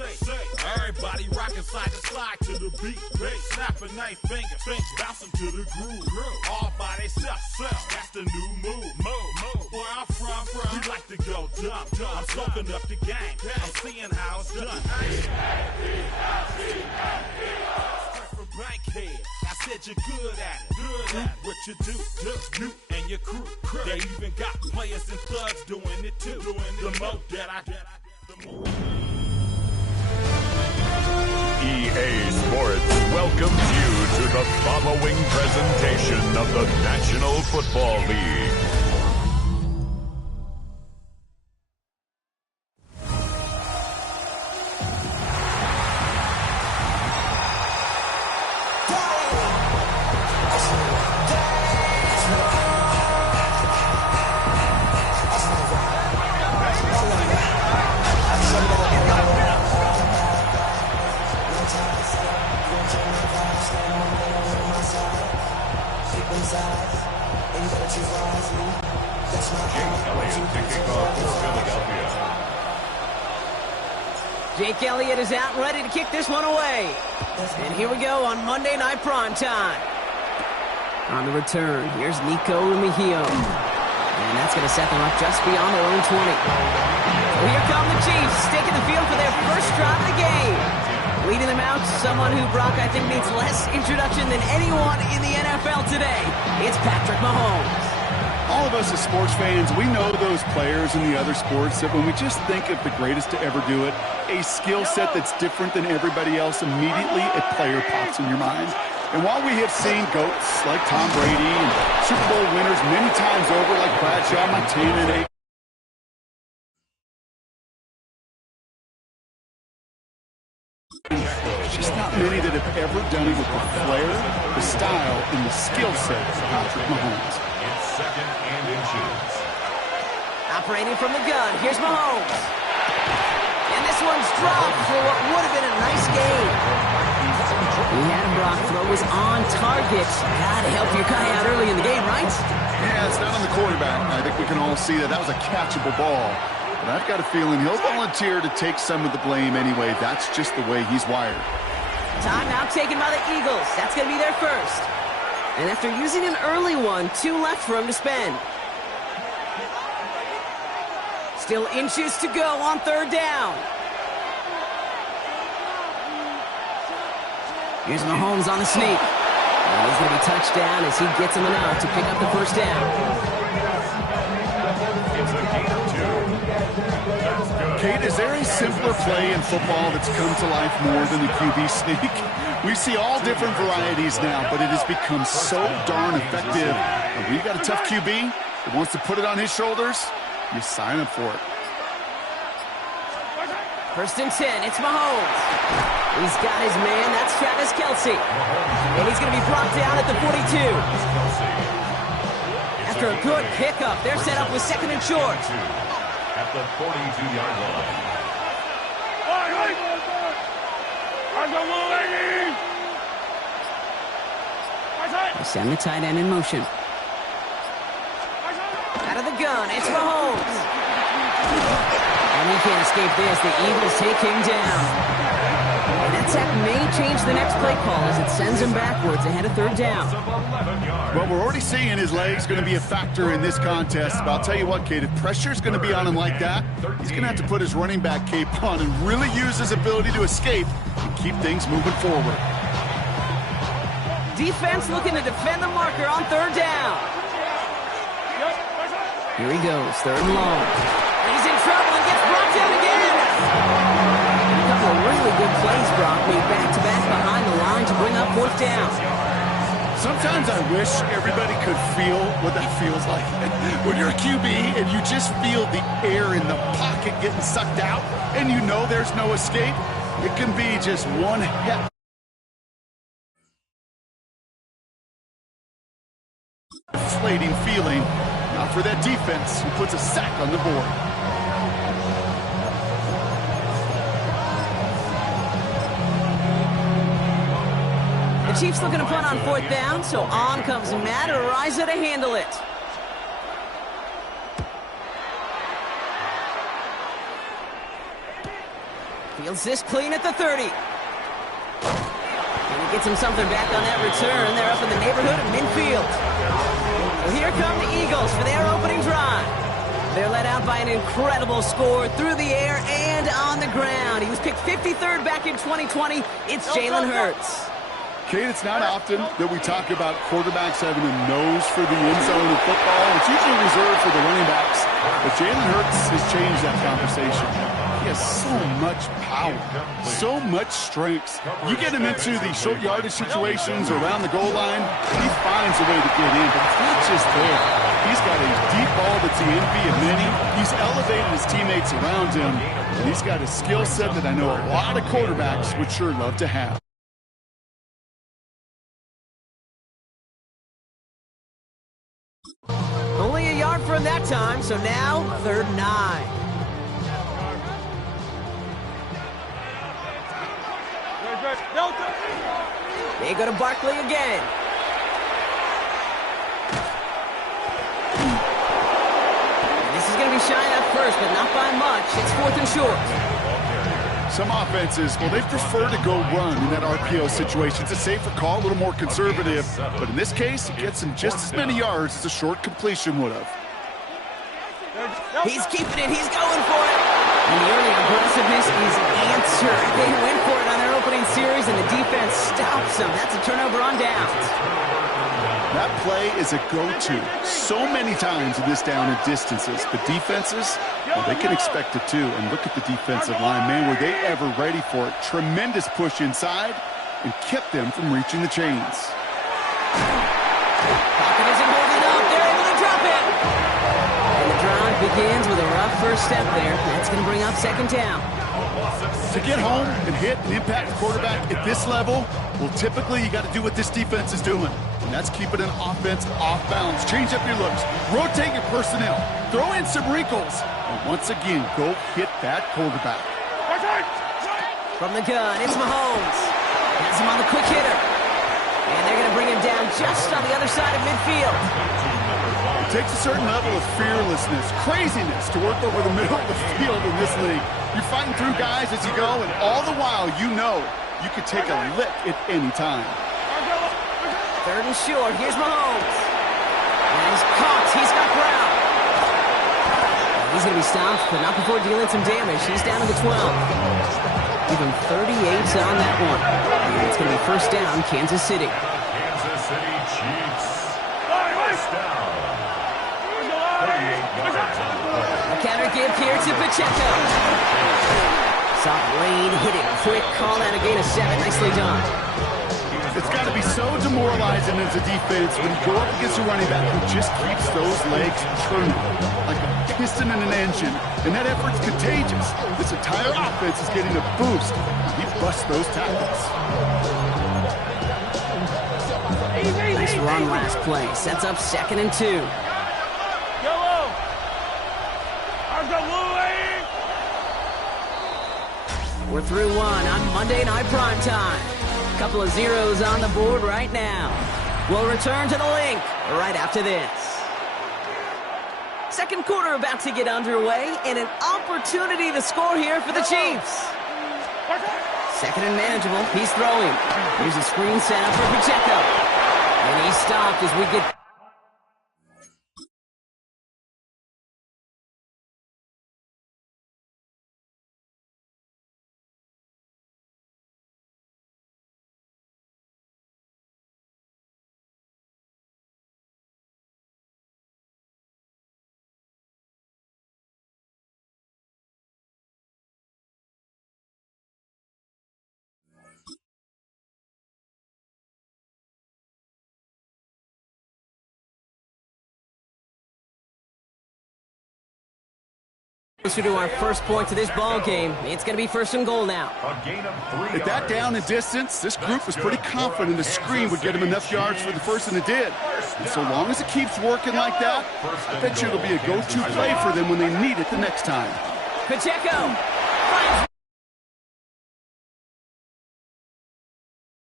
Everybody rocking side to side to the beat. Snap a knife finger, bouncing to the groove. All by themselves, that's the new move. Where I'm from, we like to go dumb. I'm soaking up the game. I'm seeing how it's done. Bankhead, I said you're good at it. What you do, you and your crew. They even got players and thugs doing it too. The more that the more. EA Sports welcomes you to the following presentation of the National Football League. Jake Elliott is out and ready to kick this one away. And here we go on Monday Night Prime Time. On the return, here's Nico Rumihio. And that's going to set them up just beyond their own 20. Well, here come the Chiefs, taking the field for their first drive of the game. Leading them out, someone who, Brock, I think needs less introduction than anyone in the NFL today. It's Patrick Mahomes. All of us as sports fans, we know those players in the other sports that when we just think of the greatest to ever do it, a skill set that's different than everybody else, immediately a player pops in your mind. And while we have seen GOATs like Tom Brady and Super Bowl winners many times over like Bradshaw, Montana, and there's just not many that have ever done it with the flair, the style, and the skill set of Patrick Mahomes. Second and inches. Operating from the gun, here's Mahomes. And this one's dropped for what would have been a nice game. He had him, Brock. Throw was on target. Gotta help your guy out early in the game, right? Yeah, it's not on the quarterback. I think we can all see that was a catchable ball. But I've got a feeling he'll volunteer to take some of the blame anyway. That's just the way he's wired. Timeout taken by the Eagles. That's going to be their first. And after using an early one, 2 left for him to spend. Still inches to go on third down. Here's Mahomes on the sneak. And he's going to be touched down as he gets him enough to pick up the first down. It's a gain of 2. Kate, is there a simpler play in football that's come to life more than the QB sneak? We see all different varieties now, but it has become so darn effective. And when you got a tough QB that wants to put it on his shoulders, you sign up for it. First and 10, it's Mahomes. He's got his man, that's Travis Kelce. And he's going to be brought down at the 42. After a good pickup, they're set up with second and short. At the 42-yard line. They send the tight end in motion. Out of the gun, it's Mahomes. And he can't escape this. The Eagles take him down. And that sack may change the next play call as it sends him backwards ahead of third down. Well, we're already seeing his legs going to be a factor in this contest. But I'll tell you what, Kate, if pressure's going to be on him like that, he's going to have to put his running back cape on and really use his ability to escape and keep things moving forward. Defense looking to defend the marker on third down. Here he goes, third and long. He's in trouble and gets brought down again. A couple of really good plays, Brock, made back-to-back behind the line to bring up fourth down. Sometimes I wish everybody could feel what that feels like. When you're a QB and you just feel the air in the pocket getting sucked out and you know there's no escape, it can be just one heck. Deflating feeling, not for that defense who puts a sack on the board. The Chiefs looking to punt on fourth down, so on comes Matt Araiza to handle it. Fields this clean at the 30. And he gets him something back on that return. They're up in the neighborhood of midfield. So here come the Eagles for their opening drive. They're led out by an incredible score through the air and on the ground. He was picked 53rd back in 2020. It's Jalen Hurts. Kate, it's not often that we talk about quarterbacks having a nose for the end zone in football. It's usually reserved for the running backs. But Jalen Hurts has changed that conversation. He has so much power, so much strength. You get him into the short yardage situations or around the goal line, he finds a way to get in, but it's not just there. He's got a deep ball that's the envy of many. He's elevated his teammates around him, and he's got a skill set that I know a lot of quarterbacks would sure love to have. Only a yard for him that time, so now 3rd and 9. They go to Barkley again. And this is going to be shying up first, but not by much. It's 4th and short. Some offenses, well, they prefer to go run in that RPO situation. It's a safer call, a little more conservative. But in this case, it gets him just as many yards as a short completion would have. He's keeping it. He's going for it. And the early aggressiveness is answered. They went for it on their opening series, and the defense stops them. That's a turnover on downs. That play is a go-to so many times in this down and distances. But defenses, well, they can expect it too. And look at the defensive line. Man, were they ever ready for it. Tremendous push inside and kept them from reaching the chains. Pocket isn't holding up. They're able to drop it. And the drive begins with a rough first step there. That's going to bring up 2nd down. To get home and hit and impact the quarterback at this level, well, typically you got to do what this defense is doing. And that's keeping an offense off balance. Change up your looks. Rotate your personnel. Throw in some wrinkles. And once again, go hit that quarterback. From the gun, it's Mahomes. Has him on the quick hitter. And they're going to bring him down just on the other side of midfield. It takes a certain level of fearlessness, craziness to work over the middle of the field in this league. You're fighting through guys as you go, and all the while you know you could take a lick at any time. 3rd and short. Here's Mahomes. And he's caught. He's got ground. He's going to be stopped, but not before dealing some damage. He's down to the 12. Give him 38 on that one. And it's going to be 1st down, Kansas City. Kansas City Chiefs. First down. 38 yards on the play. A counter give here to Pacheco. Soft lane, hit it quick, call out a gain of 7. Nicely done. It's got to be so demoralizing as a defense when you go up against a running back who just keeps those legs turning like a piston in an engine. And that effort's contagious. This entire offense is getting a boost. He busts those tackles. Nice run last play. Sets up 2nd and 2. We're through one on Monday Night Primetime. Couple of zeros on the board right now. We'll return to the link right after this. 2nd quarter about to get underway, and an opportunity to score here for the Chiefs. 2nd and manageable. He's throwing. Here's a screen set up for Pacheco. And he's stopped as we get... Closer to our first point to this ball game. It's going to be 1st and goal now. A gain of 3 At that down and distance, this group was pretty confident the screen would get him enough yards for the first, and it did. And so long as it keeps working like that, I bet you it'll be a go-to play for them when they need it the next time. Pacheco finds